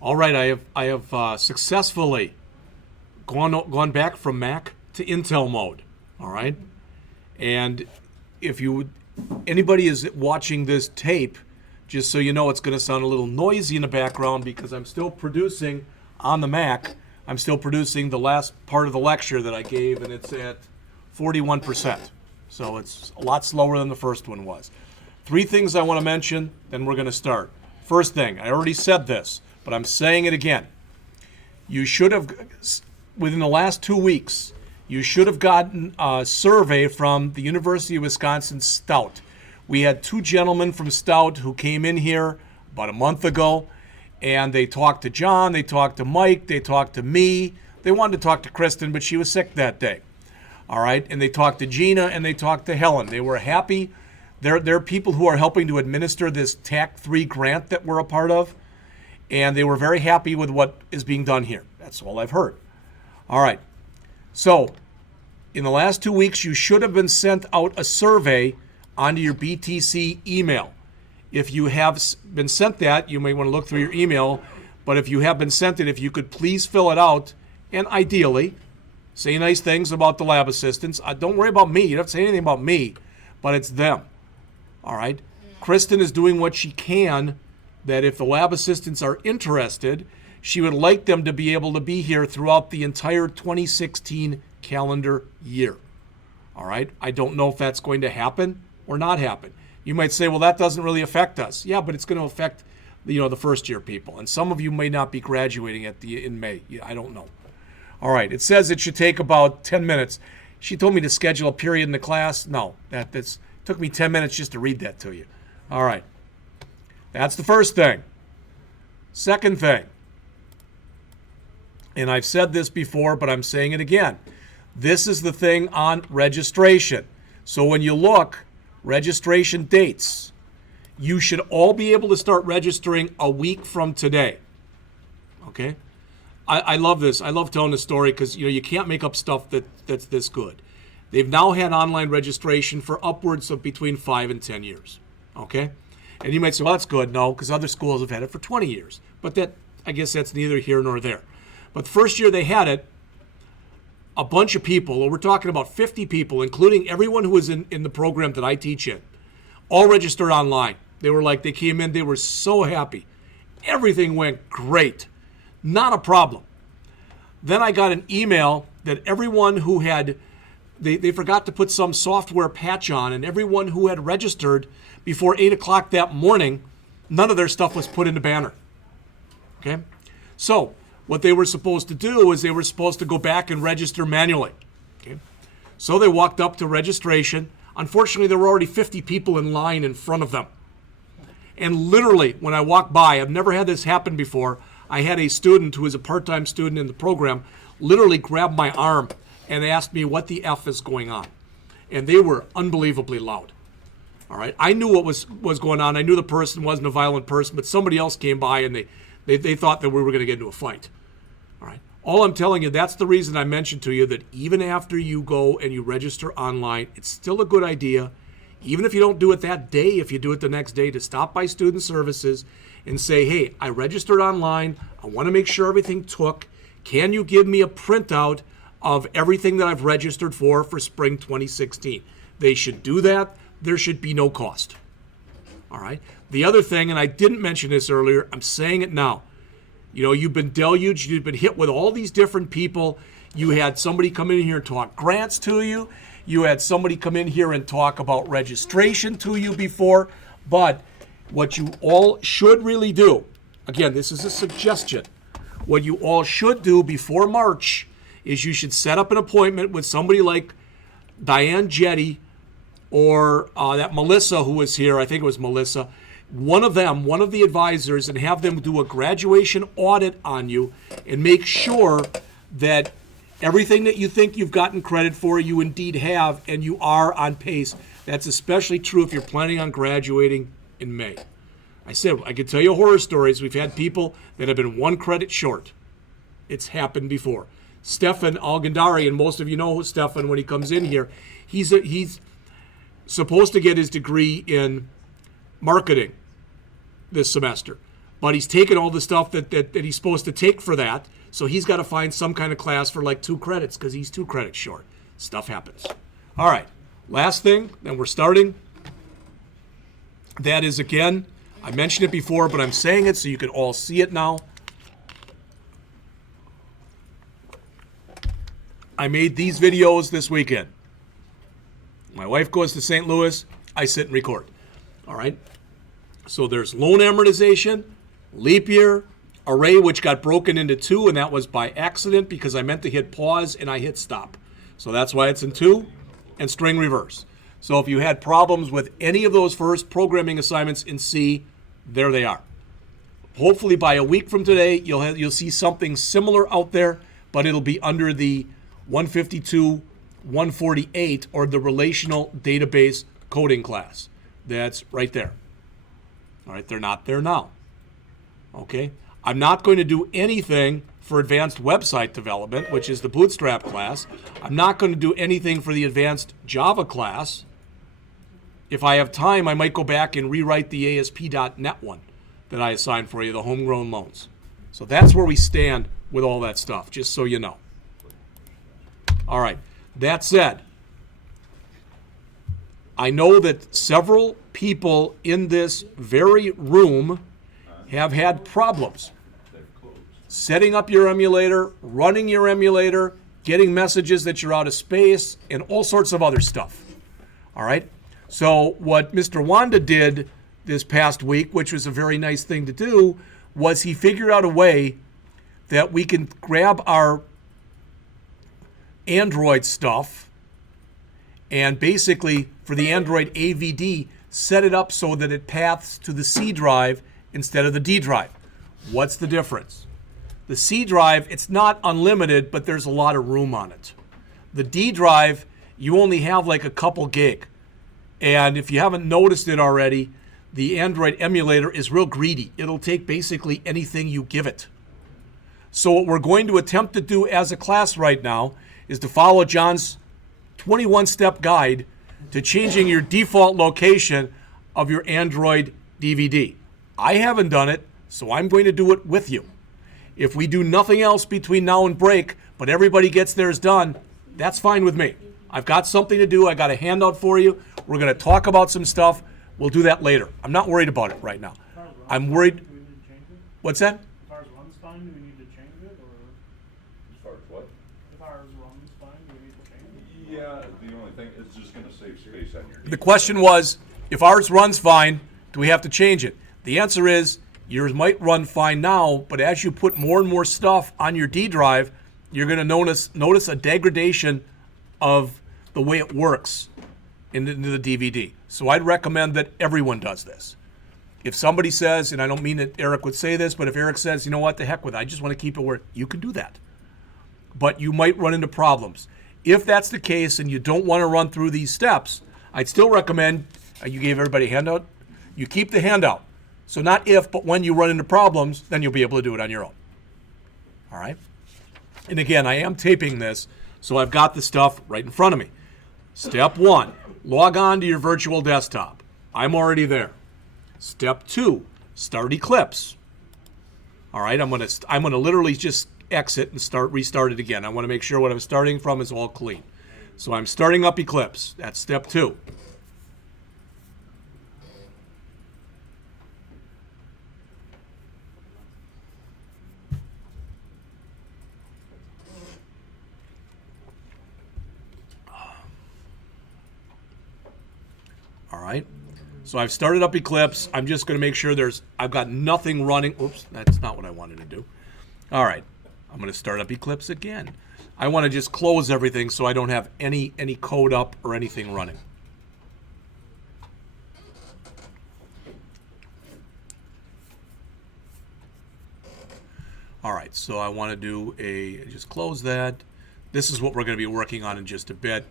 All right, I have successfully gone back from Mac to Intel mode. All right, and if you anybody is watching this tape, just so you know, it's going to sound a little noisy in the background because I'm still producing on the Mac. I'm still producing the last part of the lecture that I gave, and it's at 41%. So it's a lot slower than the first one was. Three things I want to mention, then we're going to start. First thing, I already said this, but I'm saying it again. You should have, within the last 2 weeks, you should have gotten a survey from the University of Wisconsin Stout. We had two gentlemen from Stout who came in here about a month ago, and they talked to John, they talked to Mike, they talked to me. They wanted to talk to Kristen, but she was sick that day. All right, and they talked to Gina, and they talked to Helen. They were happy. They're people who are helping to administer this TAC-3 grant that we're a part of, and they were very happy with what is being done here. That's all I've heard. All right, so in the last 2 weeks, you should have been sent out a survey onto your BTC email. If you have been sent that, you may want to look through your email, but if you have been sent it, if you could please fill it out, and ideally, say nice things about the lab assistants. Don't worry about me. You don't have to say anything about me, but it's them. All right? Kristen is doing what she can, that if the lab assistants are interested, she would like them to be able to be here throughout the entire 2016 calendar year. All right? I don't know if that's going to happen or not happen. You might say, well, that doesn't really affect us. Yeah, but it's going to affect the first year people. And some of you may not be graduating in May. Yeah, I don't know. All right, it says it should take about 10 minutes. She told me to schedule a period in the class. No, that's took me 10 minutes just to read that to you. All right, that's the first thing. Second thing, and I've said this before, but I'm saying it again. This is the thing on registration. So when you look, registration dates, you should all be able to start registering a week from today. Okay? I love this. I love telling this story because you can't make up stuff that's this good. They've now had online registration for upwards of between 5 and 10 years. Okay? And you might say, well, that's good. No, because other schools have had it for 20 years. But I guess that's neither here nor there. But the first year they had it, a bunch of people, we're talking about 50 people, including everyone who was in the program that I teach in, all registered online. They came in, they were so happy. Everything went great. Not a problem. Then I got an email that everyone who had, they forgot to put some software patch on, and everyone who had registered before 8 o'clock that morning, none of their stuff was put in the banner. Okay? So what they were supposed to do is they were supposed to go back and register manually. Okay? So they walked up to registration. Unfortunately, there were already 50 people in line in front of them. And literally, when I walked by, I've never had this happen before, I had a student who was a part-time student in the program literally grab my arm and asked me what the F is going on. And they were unbelievably loud. All right. I knew what was going on. I knew the person wasn't a violent person, but somebody else came by and they thought that we were going to get into a fight. All right. All I'm telling you, that's the reason I mentioned to you that even after you go and you register online, it's still a good idea, even if you don't do it that day, if you do it the next day, to stop by Student Services and say, hey, I registered online. I want to make sure everything took. Can you give me a printout of everything that I've registered for spring 2016? They should do that. There should be no cost. All right. The other thing, and I didn't mention this earlier, I'm saying it now. You've been deluged. You've been hit with all these different people. You had somebody come in here and talk grants to you. You had somebody come in here and talk about registration to you before. But what you all should really do, again, this is a suggestion. What you all should do before March is you should set up an appointment with somebody like Diane Jetty or that Melissa who was here. I think it was Melissa. One of the advisors, and have them do a graduation audit on you and make sure that everything that you think you've gotten credit for, you indeed have, and you are on pace. That's especially true if you're planning on graduating in May. I said, I could tell you horror stories. We've had people that have been 1 credit short. It's happened before. Stefan Algandari, and most of you know Stefan when he comes in here, he's supposed to get his degree in marketing this semester. but he's taken all the stuff that he's supposed to take for that. So he's got to find some kind of class for like 2 credits because he's 2 credits short. Stuff happens. All right. Last thing, then we're starting. That is, again, I mentioned it before, but I'm saying it so you can all see it now. I made these videos this weekend. My wife goes to St. Louis. I sit and record. All right. So there's loan amortization, leap year, array, which got broken into 2, and that was by accident because I meant to hit pause and I hit stop. So that's why it's in 2, and string reverse. So if you had problems with any of those first programming assignments in C, there they are. Hopefully by a week from today, you'll see something similar out there, but it'll be under the 152, 148, or the relational database coding class. That's right there. All right, they're not there now. Okay, I'm not going to do anything for advanced website development, which is the Bootstrap class. I'm not going to do anything for the advanced Java class. If I have time, I might go back and rewrite the ASP.NET one that I assigned for you, the homegrown loans. So that's where we stand with all that stuff, just so you know. All right, that said, I know that several people in this very room have had problems setting up your emulator, running your emulator, getting messages that you're out of space, and all sorts of other stuff. All right? So what Mr. Wanda did this past week, which was a very nice thing to do, was he figured out a way that we can grab our Android stuff and basically for the Android AVD set it up so that it paths to the C drive instead of the D drive. What's the difference? The C drive, it's not unlimited, but there's a lot of room on it. The D drive, you only have like a couple gig. And if you haven't noticed it already, the Android emulator is real greedy. It'll take basically anything you give it. So what we're going to attempt to do as a class right now is to follow John's 21-step guide to changing your default location of your Android DVD. I haven't done it, so I'm going to do it with you. If we do nothing else between now and break, but everybody gets theirs done, that's fine with me. I've got something to do. I got a handout for you. We're going to talk about some stuff. We'll do that later. I'm not worried about it right now. I'm worried. Do we need to change it? What's that? If ours runs fine, do we need to change it? Or As far as what? if ours runs fine, do we need to change it? Yeah, the only thing, it's just gonna save space on your. The question was, if ours runs fine, do we have to change it? The answer is, yours might run fine now, but as you put more and more stuff on your D drive, you're going to notice a degradation of the way it works into the DVD. So I'd recommend that everyone does this. If somebody says, and I don't mean that Eric would say this, but if Eric says, you know what, the heck with it, I just want to keep it where, you can do that. But you might run into problems. If that's the case and you don't want to run through these steps, I'd still recommend, you gave everybody a handout, you keep the handout. So not if, but when you run into problems, then you'll be able to do it on your own. All right? And again, I am taping this, so I've got the stuff right in front of me. Step 1, log on to your virtual desktop. I'm already there. Step 2, start Eclipse. All right, I'm gonna literally just exit and restart it again. I want to make sure what I'm starting from is all clean. So I'm starting up Eclipse. That's step 2. All right, so I've started up Eclipse. I'm just going to make sure I've got nothing running. Oops, that's not what I wanted to do. All right, I'm going to start up Eclipse again. I want to just close everything so I don't have any code up or anything running. All right, so I want to do just close that. This is what we're going to be working on in just a bit.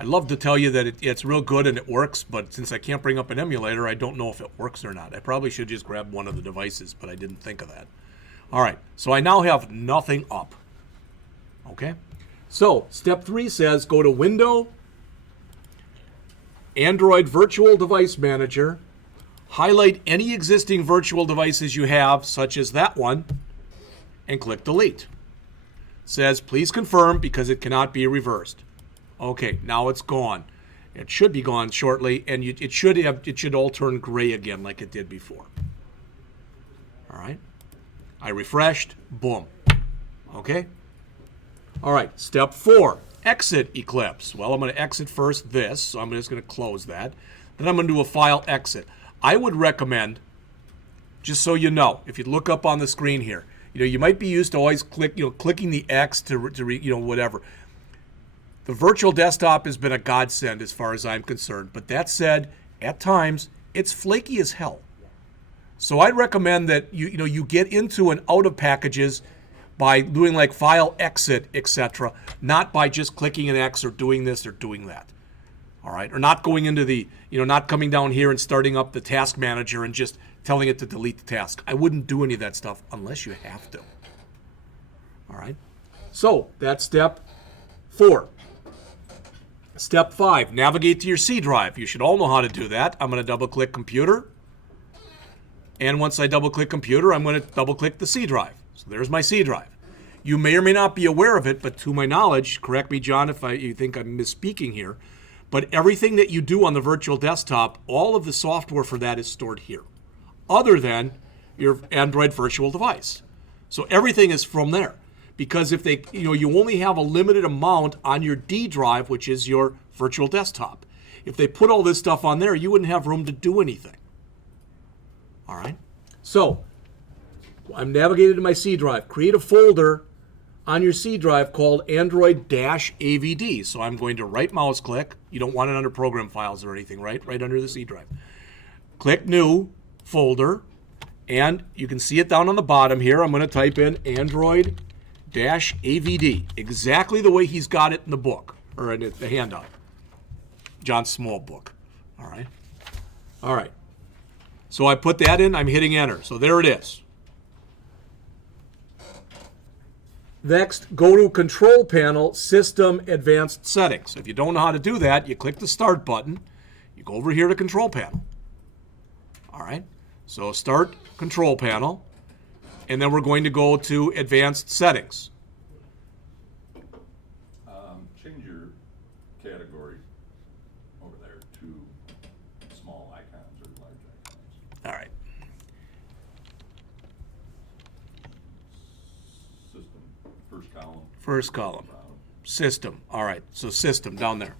I'd love to tell you that it's real good and it works, but since I can't bring up an emulator, I don't know if it works or not. I probably should just grab one of the devices, but I didn't think of that. All right, so I now have nothing up. Okay? So, step 3 says go to Window, Android Virtual Device Manager, highlight any existing virtual devices you have, such as that one, and click delete. It says, please confirm because it cannot be reversed. Okay, now it's gone. It should be gone shortly, and it should all turn gray again like it did before. All right. I refreshed. Boom. Okay. All right. Step 4. Exit Eclipse. Well, I'm going to exit first this, so I'm just going to close that. Then I'm going to do a file exit. I would recommend, just so you know, if you look up on the screen here, you might be used to always clicking the X to whatever. The virtual desktop has been a godsend as far as I'm concerned. But that said, at times, it's flaky as hell. So I'd recommend that you get into and out of packages by doing like file exit, etc., not by just clicking an X or doing this or doing that. All right? Or not going into the, not coming down here and starting up the task manager and just telling it to delete the task. I wouldn't do any of that stuff unless you have to. All right? So that's step 4. Step 5, navigate to your C drive. You should all know how to do that. I'm going to double-click computer. And once I double-click computer, I'm going to double-click the C drive. So there's my C drive. You may or may not be aware of it, but to my knowledge, correct me, John, if you think I'm misspeaking here, but everything that you do on the virtual desktop, all of the software for that is stored here, other than your Android virtual device. So everything is from there. Because if they, you only have a limited amount on your D drive, which is your virtual desktop. If they put all this stuff on there, you wouldn't have room to do anything. All right. So I'm navigated to my C drive. Create a folder on your C drive called Android-AVD. So I'm going to right mouse click. You don't want it under program files or anything, right? Right under the C drive. Click new folder. And you can see it down on the bottom here. I'm going to type in Android-AVD, exactly the way he's got it in the book, or in the handout. John Small book. All right. All right. So I put that in, I'm hitting enter. So there it is. Next, go to Control Panel, System Advanced Settings. If you don't know how to do that, you click the Start button. You go over here to Control Panel. All right. So Start Control Panel. And then we're going to go to Advanced Settings. Change your category over there to small icons or large icons. All right. System, first column. First column. System. All right. So System down there.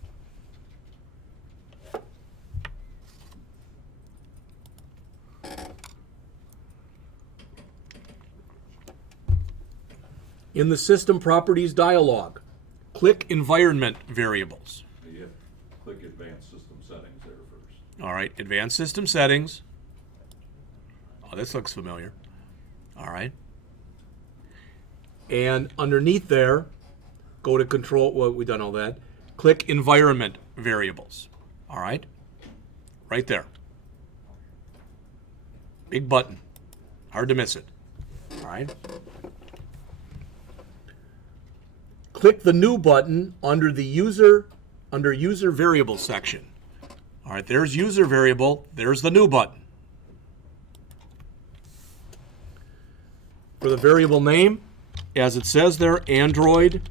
In the System Properties dialog, click Environment Variables. You have to click Advanced System Settings there first. All right, Advanced System Settings. Oh, this looks familiar. All right. And underneath there, go to Control, well, we've done all that. Click Environment Variables. All right. Right there. Big button. Hard to miss it. All right. Click the New button under the User Variable section. All right, there's User Variable. There's the New button. For the variable name, as it says there, Android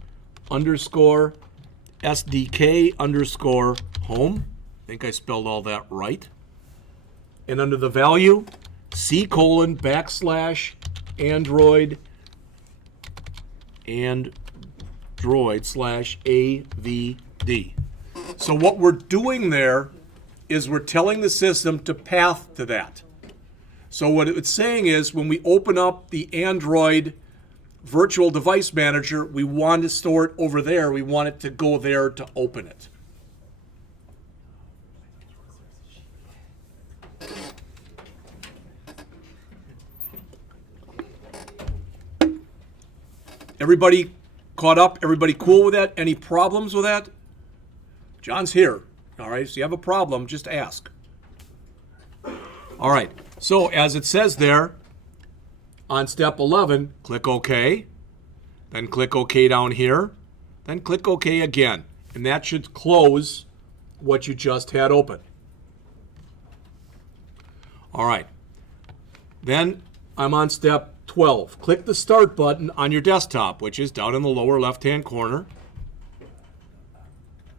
_ SDK _ home. I think I spelled all that right. And under the value, C:\/ Android and Droid/AVD. So what we're doing there is we're telling the system to path to that. So what it's saying is when we open up the Android Virtual Device Manager, we want to store it over there. We want it to go there to open it. Everybody caught up? Everybody cool with that? Any problems with that? John's here. All right, so you have a problem, just ask. All right, so as it says there, on step 11, click OK. Then click OK down here. Then click OK again. And that should close what you just had open. All right. Then I'm on step 12. Click the Start button on your desktop, which is down in the lower left-hand corner,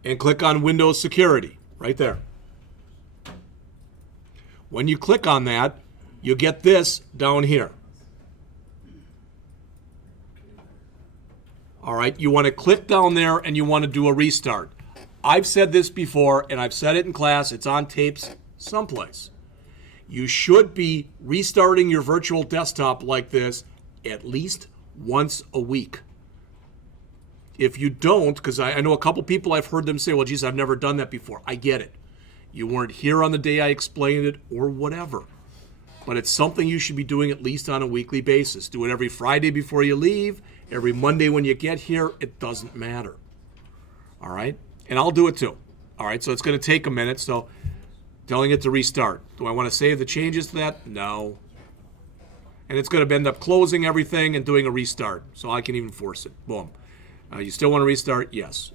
and click on Windows Security, right there. When you click on that, you get this down here. All right, you want to click down there and you want to do a restart. I've said this before, and I've said it in class. It's on tapes someplace. You should be restarting your virtual desktop like this at least once a week. If you don't, because I know a couple people, I've heard them say, well, geez, I've never done that before. I get it. You weren't here on the day I explained it or whatever. But it's something you should be doing at least on a weekly basis. Do it every Friday before you leave, every Monday when you get here. It doesn't matter. All right? And I'll do it too. All right? So it's going to take a minute. So telling it to restart. Do I want to save the changes to that? No. And it's going to end up closing everything and doing a restart. So I can even force it. Boom. You still want to restart? Yes.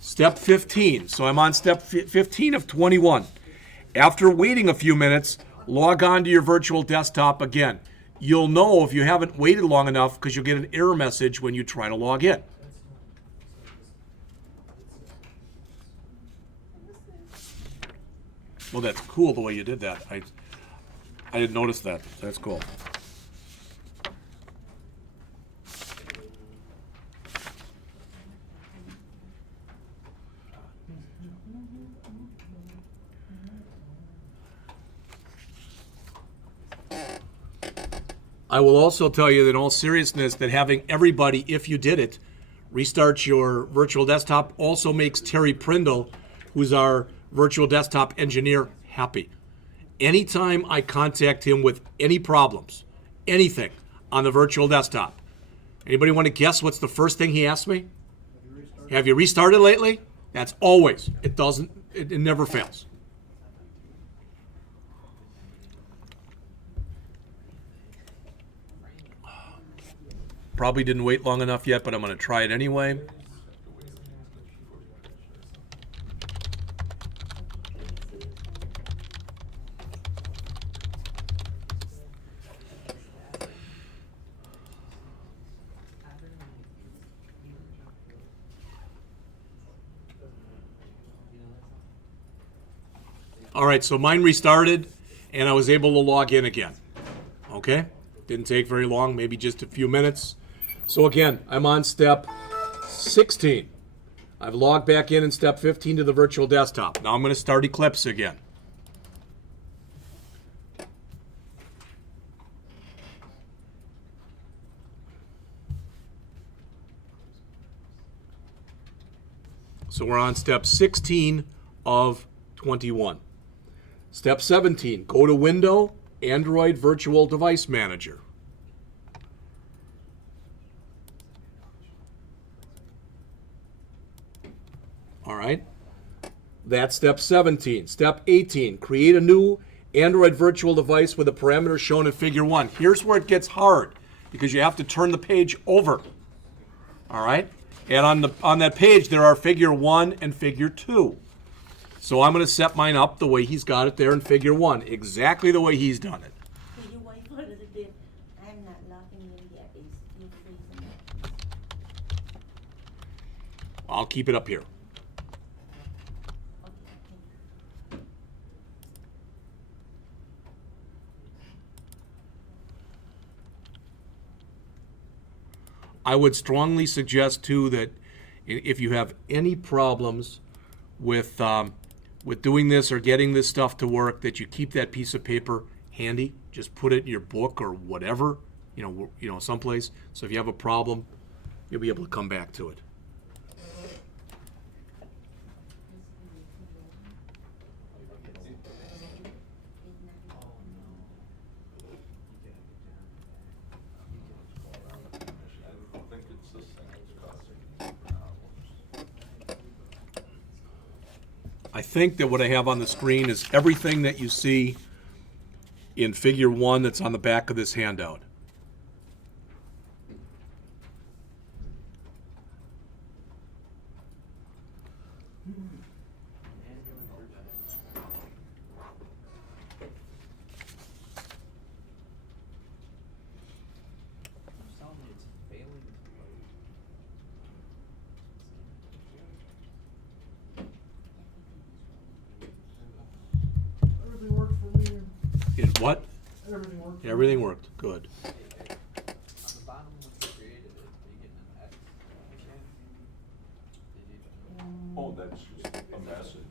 Step 15. So I'm on step 15 of 21. After waiting a few minutes, log on to your virtual desktop again. You'll know if you haven't waited long enough because you'll get an error message when you try to log in. Well, that's cool the way you did that. I didn't notice that. That's cool. I will also tell you that in all seriousness that having everybody, if you did it, restart your virtual desktop also makes Terry Prindle, who's our virtual desktop engineer, happy. Anytime I contact him with any problems, anything on the virtual desktop, anybody want to guess what's the first thing he asks me? Have you restarted lately? That's always. It doesn't, it never fails. Probably didn't wait long enough yet, but I'm going to try it anyway. All right, so mine restarted, and I was able to log in again. Okay? Didn't take very long, maybe just a few minutes. So again, I'm on step 16. I've logged back in step 15 to the virtual desktop. Now I'm going to start Eclipse again. So we're on step 16 of 21. Step 17, go to Window, Android Virtual Device Manager. All right, that's step 17. Step 18, create a new Android virtual device with the parameters shown in figure 1. Here's where it gets hard because you have to turn the page over. All right, and on that page there are figure 1 and figure 2. So I'm going to set mine up the way he's got it there in figure 1, exactly the way he's done it. Could you wait for a little bit? I'm not logging in yet. It's still freezing up. I'll keep it up here. Okay. I would strongly suggest too that if you have any problems with doing this or getting this stuff to work, that you keep that piece of paper handy. Just put it in your book or whatever, you know, someplace. So if you have a problem, you'll be able to come back to it. I think that what I have on the screen is everything that you see in figure 1 that's on the back of this handout. What? Everything works. Everything worked. Good. On the bottom, once you created it, are you getting an X machine? Did you? Oh, that's just a message,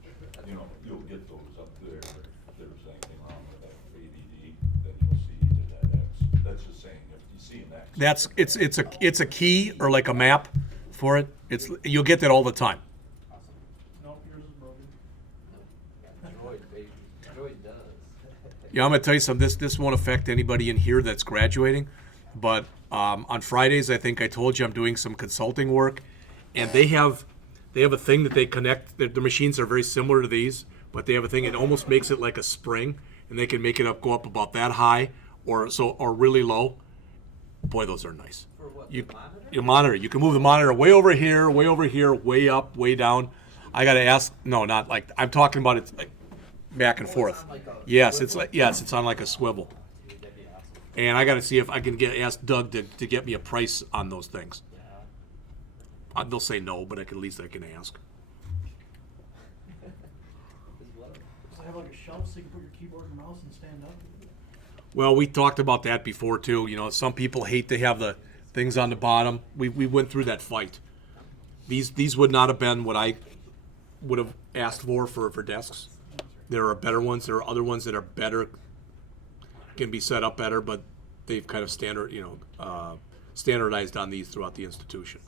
you know, you'll get those up there, if there's anything wrong with that ADD, then you'll see that X. That's just saying, if you see an X. It's a key or like a map for it. You'll get that all the time. Nope, yours is broken. Droid, baby. Droid does. Yeah, I'm gonna tell you something. This won't affect anybody in here that's graduating, but on Fridays, I think I told you I'm doing some consulting work, and they have a thing that they connect. The machines are very similar to these, but they have a thing. It almost makes it like a spring, and they can make it go up about that high, or really low. Boy, those are nice. For what, You, the monitor? your monitor. You can move the monitor way over here, way up, way down. I gotta ask. No, not like I'm talking about. It's like back and forth. on like a Yes, swivel? it's on like a swivel. Dude, that'd be awesome. And I got to see if I can ask Doug to get me a price on those things. Yeah. They'll say no, but at least I can ask. As well. Does it have like a shelf so you can put your keyboard and mouse and stand up? Well, we talked about that before too. You know, some people hate to have the things on the bottom. We went through that fight. These would not have been what I would have asked for desks. There are better ones. There are other ones that are better, can be set up better, but they've kind of standardized on these throughout the institution.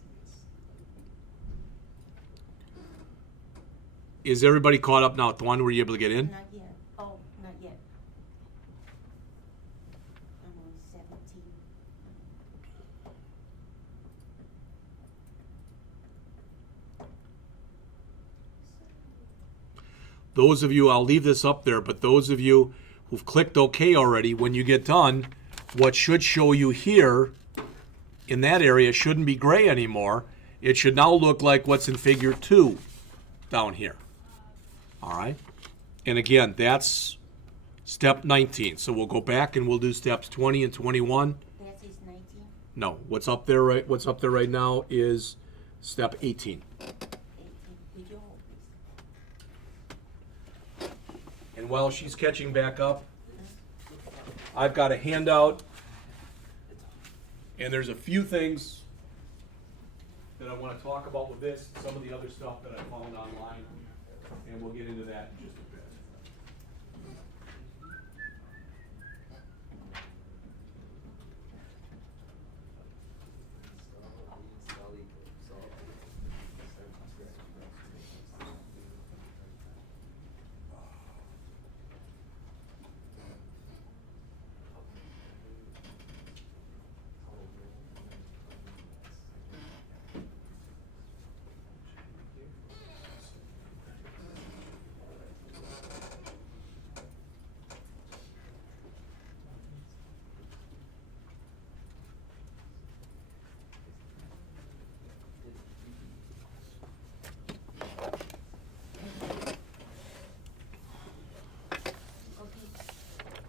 Is everybody caught up now? Dawn, were you able to get in? Not yet. Oh, not yet. I'm on 17. Those of you, I'll leave this up there, but those of you who've clicked OK already, when you get done, what should show you here in that area shouldn't be gray anymore. It should now look like what's in figure 2 down here. All right? And again, that's step 19. So we'll go back and we'll do steps 20 and 21. That is 19. No, what's up there right now is step 18. 18. Did you hold this? And while she's catching back up, I've got a handout, and there's a few things that I want to talk about with this, some of the other stuff that I found online, and we'll get into that in just a bit.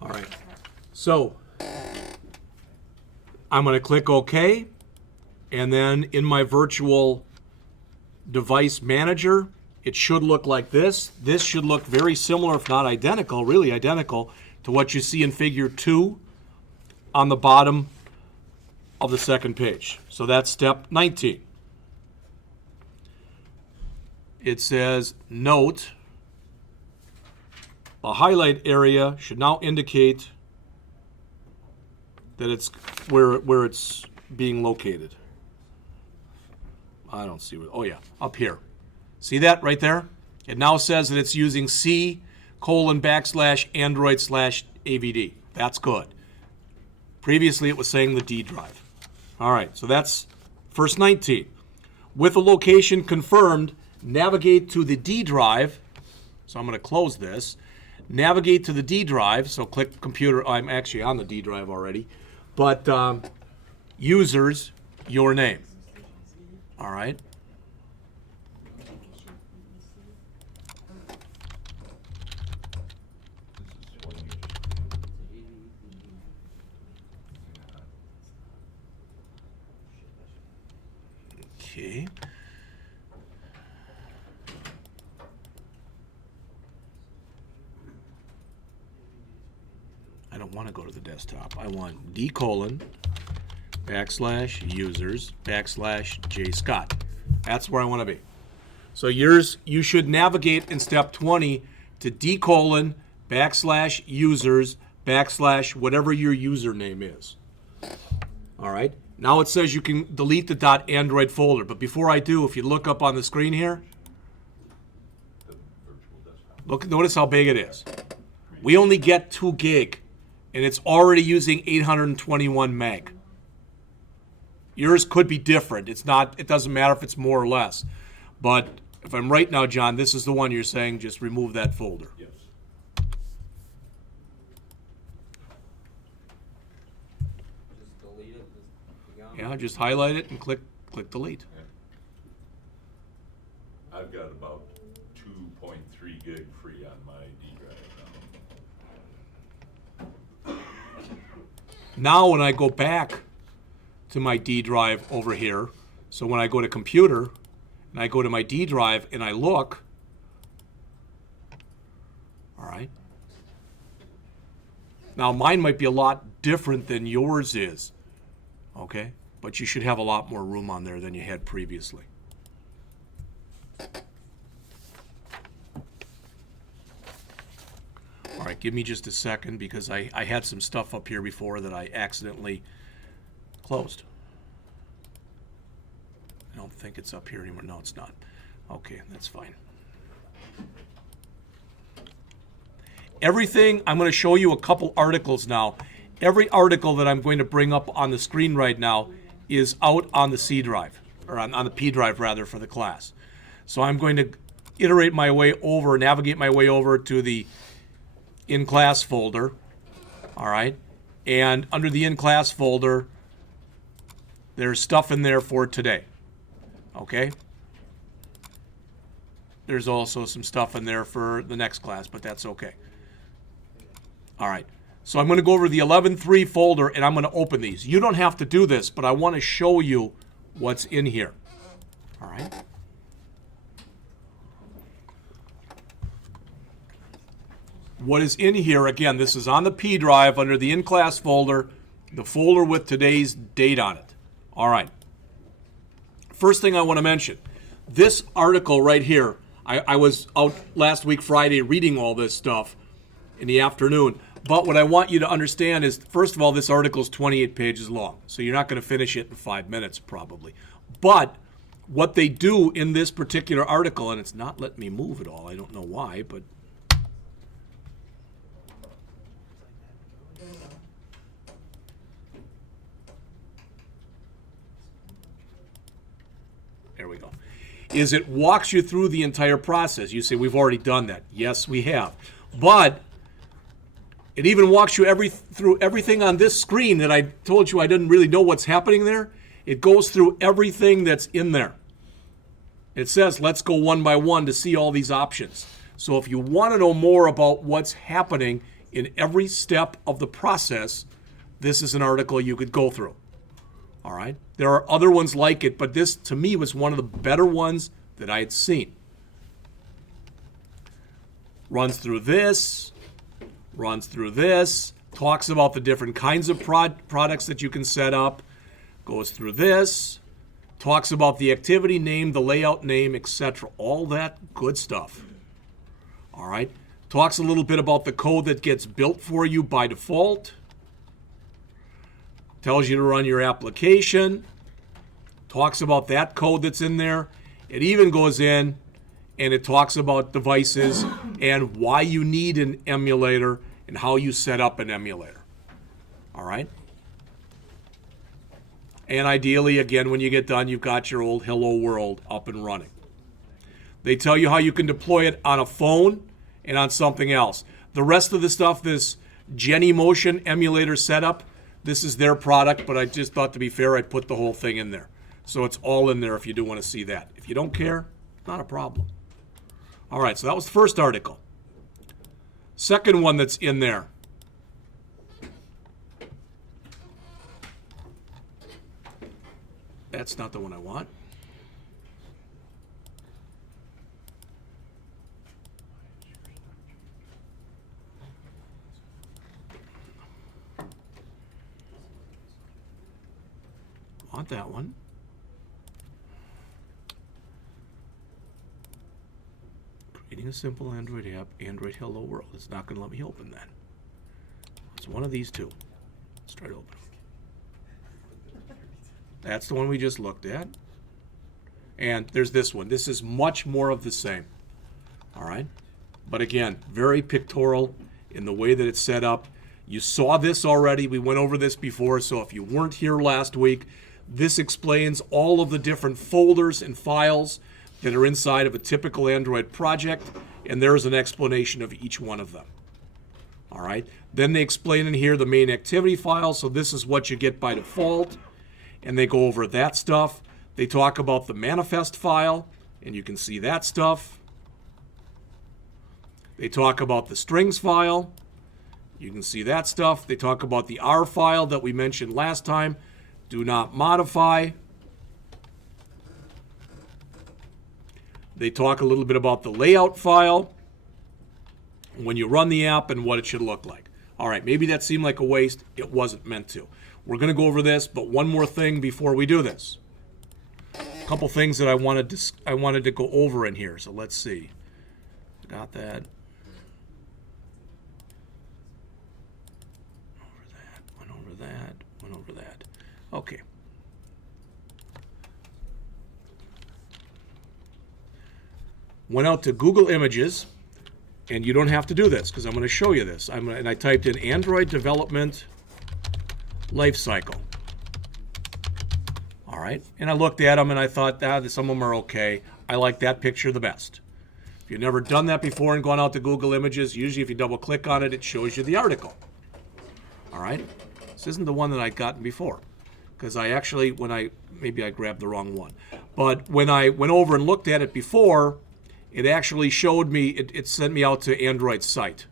All right. So I'm going to click OK, and then in my virtual device manager, it should look like this. This should look very similar, if not identical, really identical, to what you see in figure 2 on the bottom of the second page. So that's step 19. It says, note, a highlight area should now indicate that it's where it's being located. I don't see what, oh yeah, up here. See that right there? It now says that it's using C:\Android/AVD. That's good. Previously it was saying the D drive. All right, so that's first 19. With a location confirmed, navigate to the D drive. So I'm going to close this. Navigate to the D drive. So click computer. I'm actually on the D drive already. But users, your name. All right. Okay. I don't want to go to the desktop. I want d:/users/jscott. That's where I want to be. So yours, you should navigate in step 20 to d:/users/ whatever your username is. All right. Now it says you can delete the .android folder, but before I do, if you look up on the screen here, The virtual desktop. look, notice how big it is. We only get 2 gig, and it's already using 821 meg. Yours could be different. It's not. It doesn't matter if it's more or less. But if I'm right now, John, this is the one you're saying. Just remove that folder. Yes. Just delete it, just be gone. Yeah, just highlight it and click delete. I've got about 2.3 gig free on my D drive now. Now when I go back to my D drive over here, so when I go to computer and I go to my D drive and I look, all right. Now mine might be a lot different than yours is, okay? But you should have a lot more room on there than you had previously. All right, give me just a second because I had some stuff up here before that I accidentally closed. I don't think it's up here anymore. No, it's not. Okay, that's fine. Everything, I'm going to show you a couple articles now. Every article that I'm going to bring up on the screen right now is out on the C drive, or on the P drive rather, for the class. So I'm going to iterate my way over, navigate my way over to the in-class folder, all right? And under the in-class folder, there's stuff in there for today, okay? There's also some stuff in there for the next class, but that's okay. All right, so I'm going to go over the 11.3 folder, and I'm going to open these. You don't have to do this, but I want to show you what's in here, all right? What is in here, again, this is on the P drive under the in-class folder, the folder with today's date on it. All right. First thing I want to mention, this article right here, I was out last week Friday reading all this stuff in the afternoon. But what I want you to understand is, first of all, this article is 28 pages long, so you're not going to finish it in 5 minutes probably. But what they do in this particular article, and it's not letting me move at all, I don't know why, but there we go, is it walks you through the entire process. You say, we've already done that. Yes, we have. But it even walks you through everything on this screen that I told you I didn't really know what's happening there. It goes through everything that's in there. It says, let's go one by one to see all these options. So if you want to know more about what's happening in every step of the process, this is an article you could go through. All right? There are other ones like it, but this, to me, was one of the better ones that I had seen. Runs through this, talks about the different kinds of products that you can set up, goes through this, talks about the activity name, the layout name, etc. All that good stuff. All right? Talks a little bit about the code that gets built for you by default. Tells you to run your application. Talks about that code that's in there. It even goes in and it talks about devices and why you need an emulator and how you set up an emulator. All right? And ideally, again, when you get done, you've got your old Hello World up and running. They tell you how you can deploy it on a phone and on something else. The rest of the stuff, this Genymotion emulator setup, this is their product, but I just thought to be fair, I'd put the whole thing in there. So it's all in there if you do want to see that. If you don't care, not a problem. All right, so that was the first article. Second one that's in there. That's not the one I want. want that one. Creating a simple Android app, Android Hello World. It's not going to let me open that. It's one of these two. Let's try to open it. That's the one we just looked at. And there's this one. This is much more of the same. All right? But again, very pictorial in the way that it's set up. You saw this already. We went over this before, so if you weren't here last week, this explains all of the different folders and files that are inside of a typical Android project, and there's an explanation of each one of them. All right? Then they explain in here the main activity file, so this is what you get by default, and they go over that stuff. They talk about the manifest file, and you can see that stuff. They talk about the strings file. You can see that stuff. They talk about the R file that we mentioned last time. Do not modify. They talk a little bit about the layout file, when you run the app, and what it should look like. All right, maybe that seemed like a waste. It wasn't meant to. We're going to go over this, but one more thing before we do this. A couple things that I wanted to go over in here. So let's see. Got that. Went over that. Okay. Went out to Google Images, and you don't have to do this because I'm going to show you this. And I typed in Android Development Lifecycle. All right, and I looked at them and I thought, some of them are okay. I like that picture the best. If you've never done that before and gone out to Google Images, usually if you double click on it, it shows you the article. All right, this isn't the one that I'd gotten before because I actually, maybe I grabbed the wrong one. But when I went over and looked at it before, it actually showed me, it sent me out to Android's site.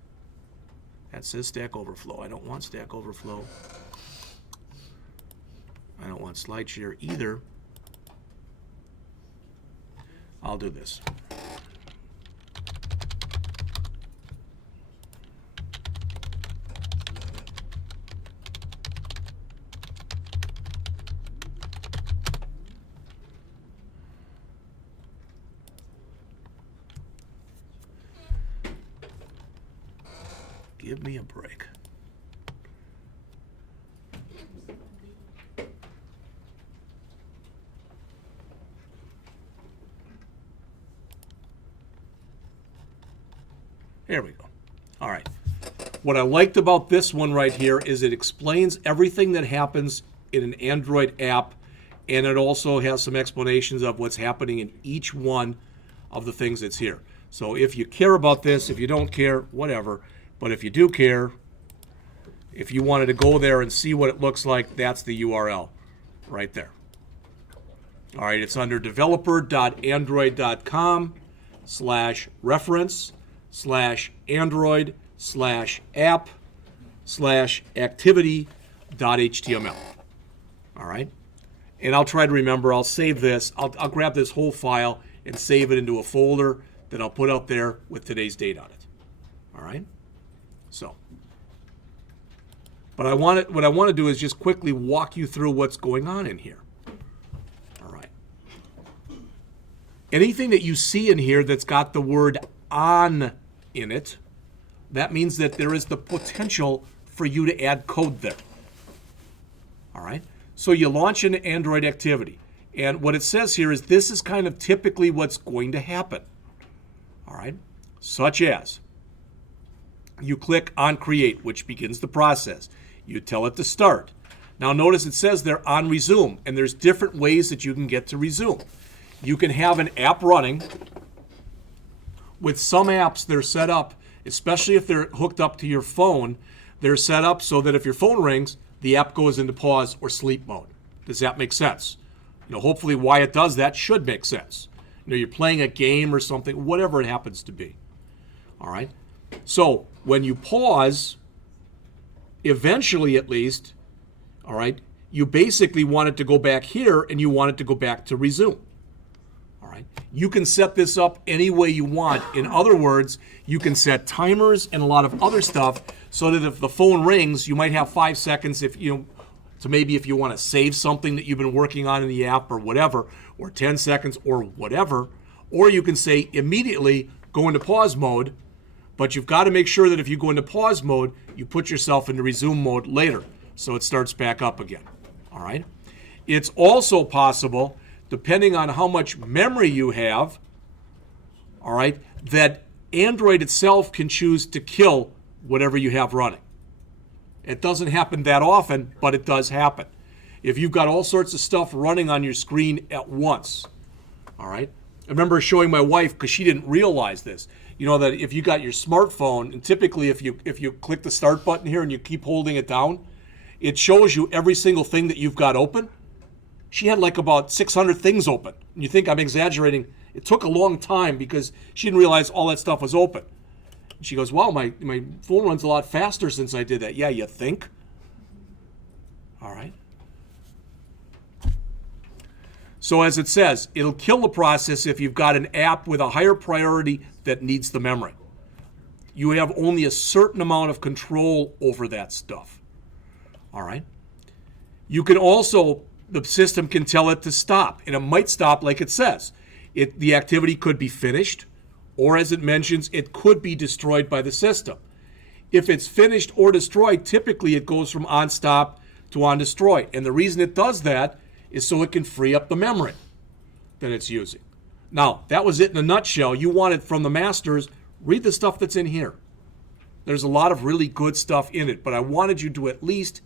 That says Stack Overflow. I don't want Stack Overflow. I don't want SlideShare either. I'll do this. Give me a break. There we go. All right. What I liked about this one right here is it explains everything that happens in an Android app, and it also has some explanations of what's happening in each one of the things that's here. So if you care about this, if you don't care, whatever. But if you do care, if you wanted to go there and see what it looks like, that's the URL right there. All right, it's under developer.android.com/reference/app/activity.html. All right, and I'll try to remember. I'll save this. I'll grab this whole file and save it into a folder that I'll put out there with today's date on it. All right. So, but what I want to do is just quickly walk you through what's going on in here. All right. Anything that you see in here that's got the word on in it, that means that there is the potential for you to add code there. All right. So you launch an Android activity, and what it says here is this is kind of typically what's going to happen. All right. Such as, you click on Create, which begins the process. You tell it to start. Now notice it says there on Resume, and there's different ways that you can get to resume. You can have an app running. With some apps, they're set up, especially if they're hooked up to your phone, they're set up so that if your phone rings, the app goes into pause or sleep mode. Does that make sense? Hopefully why it does that should make sense. You're playing a game or something, whatever it happens to be. All right? So when you pause, eventually at least, all right, you basically want it to go back here and you want it to go back to resume. All right. You can set this up any way you want. In other words, you can set timers and a lot of other stuff so that if the phone rings, you might have 5 seconds So maybe if you want to save something that you've been working on in the app or whatever, or 10 seconds or whatever, or you can say immediately go into pause mode, but you've got to make sure that if you go into pause mode, you put yourself into resume mode later so it starts back up again. All right? It's also possible, depending on how much memory you have, all right, that Android itself can choose to kill whatever you have running. It doesn't happen that often, but it does happen. If you've got all sorts of stuff running on your screen at once, all right? I remember showing my wife, because she didn't realize this, you know, that if you got your smartphone, and typically if you click the start button here and you keep holding it down, it shows you every single thing that you've got open. She had like about 600 things open. And you think I'm exaggerating. It took a long time because she didn't realize all that stuff was open. And she goes, wow, my phone runs a lot faster since I did that. Yeah, you think? All right. So as it says, it'll kill the process if you've got an app with a higher priority that needs the memory. You have only a certain amount of control over that stuff. All right. You can also, the system can tell it to stop, and it might stop like it says. The activity could be finished, or as it mentions, it could be destroyed by the system. If it's finished or destroyed, typically it goes from on stop to on destroy. And the reason it does that is so it can free up the memory that it's using. Now, that was it in a nutshell. You want it from the masters, read the stuff that's in here. There's a lot of really good stuff in it, but I wanted you to at least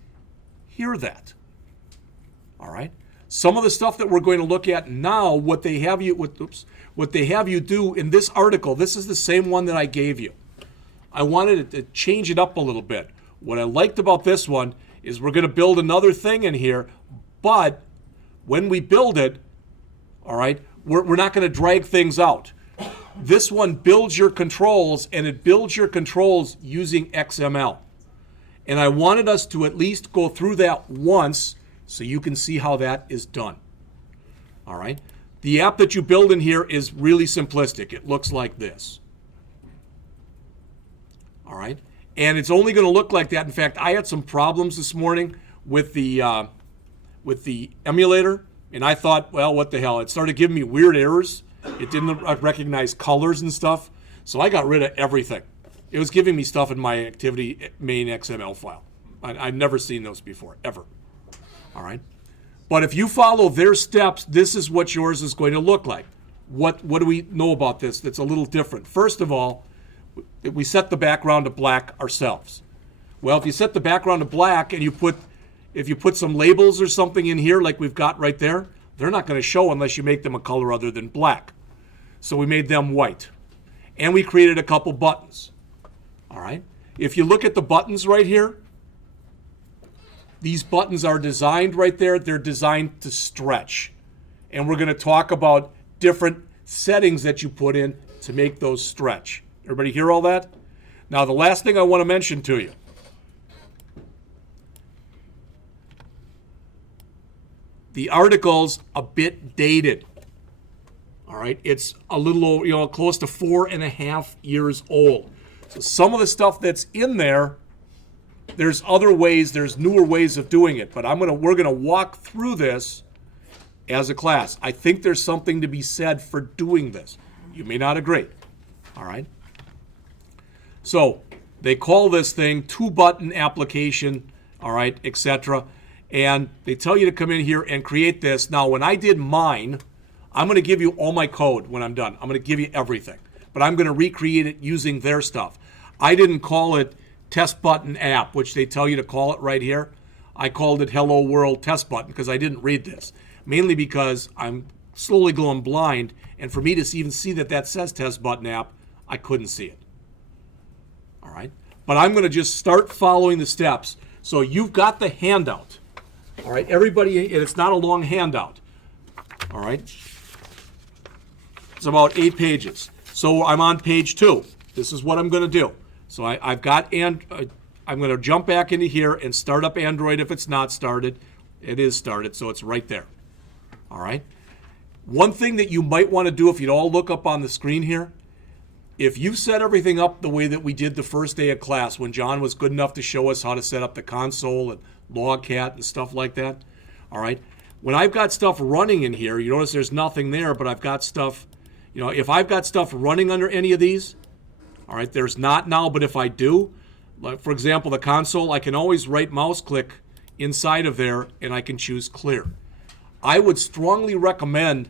hear that. All right? Some of the stuff that we're going to look at now, what they have you do in this article, this is the same one that I gave you. I wanted to change it up a little bit. What I liked about this one is we're going to build another thing in here, but when we build it, all right, we're not going to drag things out. This one builds your controls, and it builds your controls using XML. And I wanted us to at least go through that once so you can see how that is done. All right? The app that you build in here is really simplistic. It looks like this. All right? And it's only going to look like that. In fact, I had some problems this morning with the emulator, and I thought, well, what the hell? It started giving me weird errors. It didn't recognize colors and stuff, so I got rid of everything. It was giving me stuff in my activity main XML file. I've never seen those before, ever. All right? But if you follow their steps, this is what yours is going to look like. What do we know about this that's a little different? First of all, we set the background to black ourselves. Well, if you set the background to black and if you put some labels or something in here like we've got right there, they're not going to show unless you make them a color other than black. So we made them white. And we created a couple buttons. All right? If you look at the buttons right here, these buttons are designed right there. They're designed to stretch. And we're going to talk about different settings that you put in to make those stretch. Everybody hear all that? Now, the last thing I want to mention to you. The article's a bit dated. All right? It's a little, close to 4.5 years old. So some of the stuff that's in there, there's other ways, there's newer ways of doing it, but we're gonna walk through this as a class. I think there's something to be said for doing this. You may not agree. All right? So they call this thing 2-button application, all right, etc. And they tell you to come in here and create this. Now, when I did mine, I'm gonna give you all my code when I'm done. I'm gonna give you everything, but I'm gonna recreate it using their stuff. I didn't call it test button app, which they tell you to call it right here. I called it Hello World test button because I didn't read this, mainly because I'm slowly going blind, and for me to even see that says test button app, I couldn't see it. All right, but I'm going to just start following the steps. So you've got the handout. All right, everybody, and it's not a long handout. All right, it's about 8 pages. So I'm on page 2. This is what I'm going to do. So I've got, and I'm going to jump back into here and start up Android if it's not started. It is started, so it's right there. All right. One thing that you might want to do if you'd all look up on the screen here, if you've set everything up the way that we did the first day of class, when John was good enough to show us how to set up the console and Logcat and stuff like that, all right? When I've got stuff running in here, you notice there's nothing there, but I've got stuff, if I've got stuff running under any of these, all right, there's not now, but if I do, like for example, the console, I can always right mouse click inside of there and I can choose clear. I would strongly recommend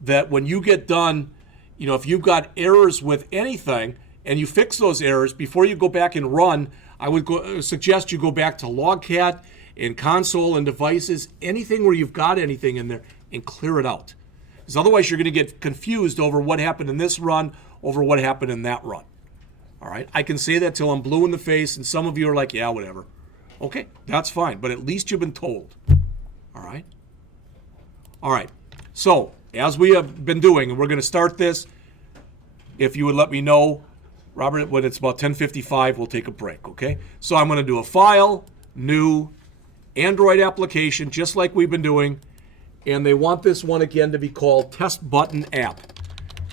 that when you get done, if you've got errors with anything and you fix those errors, before you go back and run, I would suggest you go back to Logcat and console and devices, anything where you've got anything in there, and clear it out. Because otherwise you're going to get confused over what happened in this run over what happened in that run. All right, I can say that till I'm blue in the face, and some of you are like, yeah, whatever. Okay, that's fine, but at least you've been told. All right? All right, so as we have been doing, and we're going to start this, if you would let me know, Robert, when it's about 10:55, we'll take a break, okay? So I'm going to do a file, new, Android application, just like we've been doing, and they want this one again to be called Test Button App.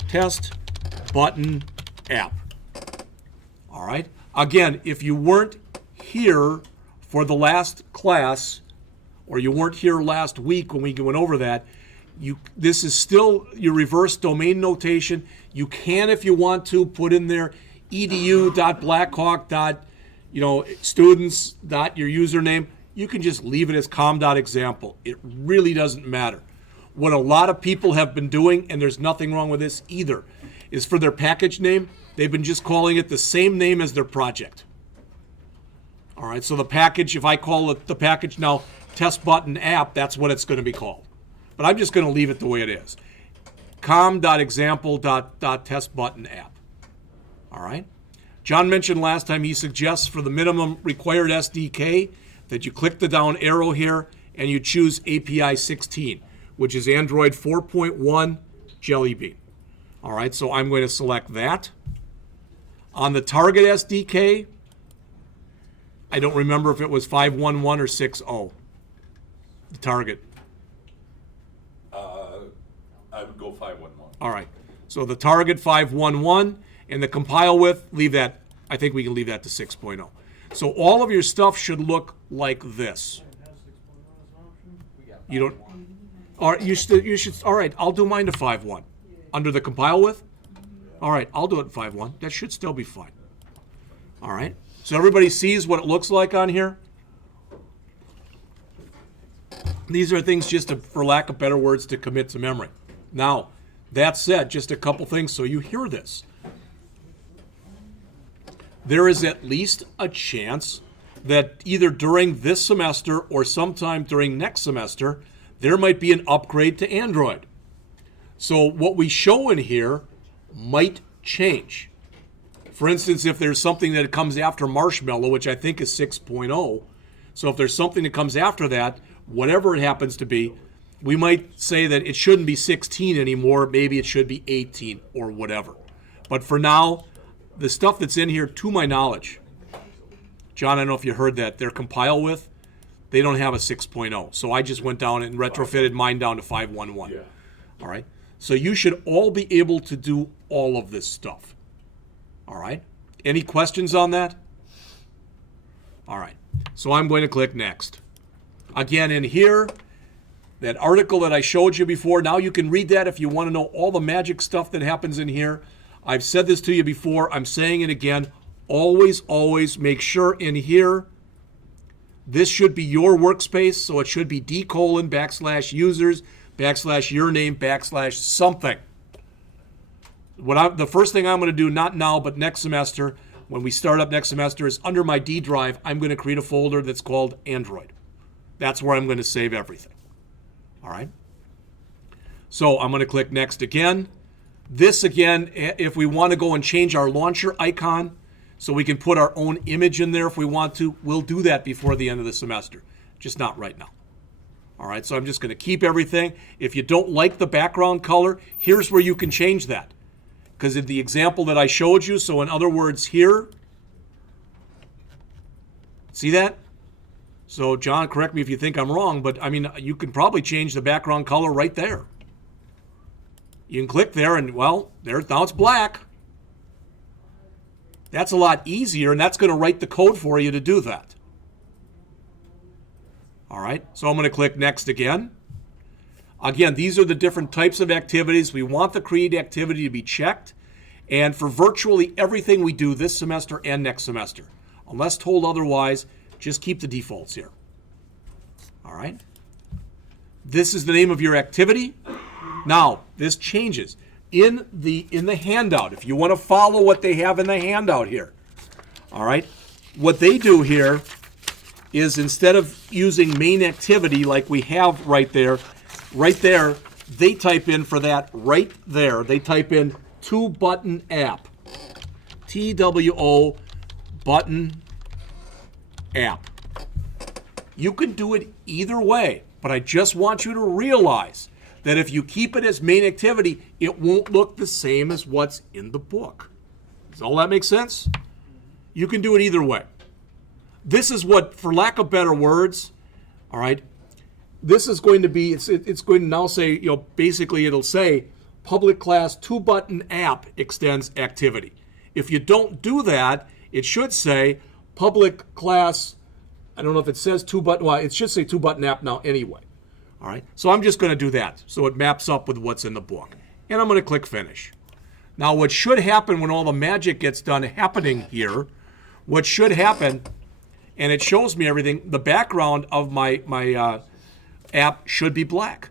Test Button App. All right? Again, if you weren't here for the last class, or you weren't here last week when we went over that, this is still your reverse domain notation. You can, if you want to, put in there edu.blackhawk. Students. Your username. You can just leave it as com.example. It really doesn't matter. What a lot of people have been doing, and there's nothing wrong with this either, is for their package name, they've been just calling it the same name as their project. All right, so the package, if I call it the package now Test Button App, that's what it's going to be called. But I'm just going to leave it the way it is. com.example.testbuttonapp. All right? John mentioned last time he suggests for the minimum required SDK that you click the down arrow here and you choose API 16, which is Android 4.1 Jelly Bean. All right, so I'm going to select that. On the target SDK, I don't remember if it was 5.11 or 6.0. The target. I would go 5.11. All right. So the target 5.11 and the compile with, leave that. I think we can leave that to 6.0. So all of your stuff should look like this. You don't. All right. You should. All right. I'll do mine to 5.1 under the compile with. All right. I'll do it in 5.1. That should still be fine. All right. So everybody sees what it looks like on here. These are things just to, for lack of better words, to commit to memory. Now, that said, just a couple things so you hear this. There is at least a chance that either during this semester or sometime during next semester, there might be an upgrade to Android. So what we show in here might change. For instance, if there's something that comes after Marshmallow, which I think is 6.0, so if there's something that comes after that, whatever it happens to be, we might say that it shouldn't be 16 anymore. Maybe it should be 18 or whatever. But for now, the stuff that's in here, to my knowledge, John, I don't know if you heard that, their compile with, they don't have a 6.0. So I just went down and retrofitted mine down to 5.11. Yeah. All right? So you should all be able to do all of this stuff. All right? Any questions on that? All right. So I'm going to click Next. Again, in here, that article that I showed you before, now you can read that if you want to know all the magic stuff that happens in here. I've said this to you before. I'm saying it again. Always, always make sure in here, this should be your workspace, so it should be d:\users /your name / something. The first thing I'm going to do, not now, but next semester, when we start up next semester, is under my D drive, I'm going to create a folder that's called Android. That's where I'm going to save everything. All right? So I'm going to click Next again. This, again, if we want to go and change our launcher icon so we can put our own image in there if we want to, we'll do that before the end of the semester. Just not right now. All right, so I'm just going to keep everything. If you don't like the background color, here's where you can change that. Because in the example that I showed you, so in other words here, see that? So John, correct me if you think I'm wrong, but I mean, you can probably change the background color right there. You can click there and, well, there, now it's black. That's a lot easier, and that's going to write the code for you to do that. All right, so I'm going to click Next again. Again, these are the different types of activities. We want the create activity to be checked, and for virtually everything we do this semester and next semester. Unless told otherwise, just keep the defaults here. All right? This is the name of your activity. Now, this changes. In the handout, if you want to follow what they have in the handout here, all right, what they do here is instead of using main activity like we have right there, they type in for that right there, they type in two-button app. TWO button app. You can do it either way, but I just want you to realize that if you keep it as main activity, it won't look the same as what's in the book. Does all that make sense? You can do it either way. This is what, for lack of better words, all right, this is going to be, it's going to now say, you know, basically it'll say public class two-button app extends activity. If you don't do that, it should say public class, I don't know if it says two-button, well, it should say two-button app now anyway. All right, so I'm just going to do that so it maps up with what's in the book. And I'm going to click Finish. Now, what should happen when all the magic gets done happening here, what should happen, and it shows me everything, the background of my app should be black.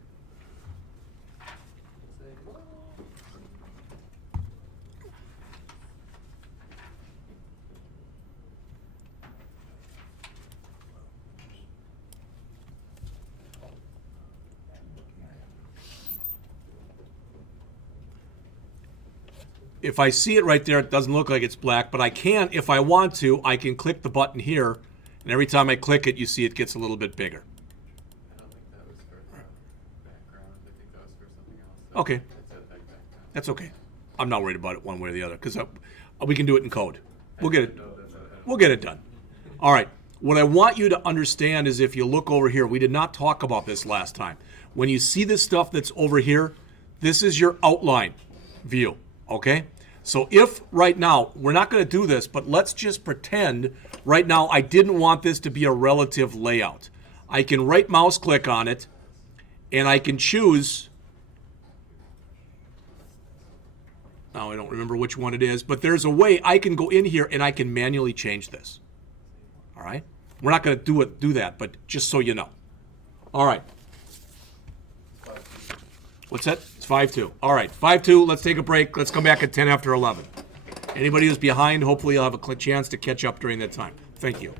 If I see it right there, it doesn't look like it's black, but I can, if I want to, I can click the button here, and every time I click it, you see it gets a little bit bigger. I don't think that was for background. I think that was for something else. Okay. It's a big background. That's okay. I'm not worried about it one way or the other, because we can do it in code. We'll get it. We'll get it done. All right. What I want you to understand is if you look over here, we did not talk about this last time. When you see this stuff that's over here, this is your outline view. Okay? So if right now, we're not going to do this, but let's just pretend right now I didn't want this to be a relative layout. I can right mouse click on it, and I can choose, now I don't remember which one it is, but there's a way I can go in here and I can manually change this. All right? We're not going to do that, but just so you know. All right. What's that? It's 5-2. All right, 5-2. Let's take a break. Let's come back at 10 after 11. Anybody who's behind, hopefully you'll have a chance to catch up during that time. Thank you.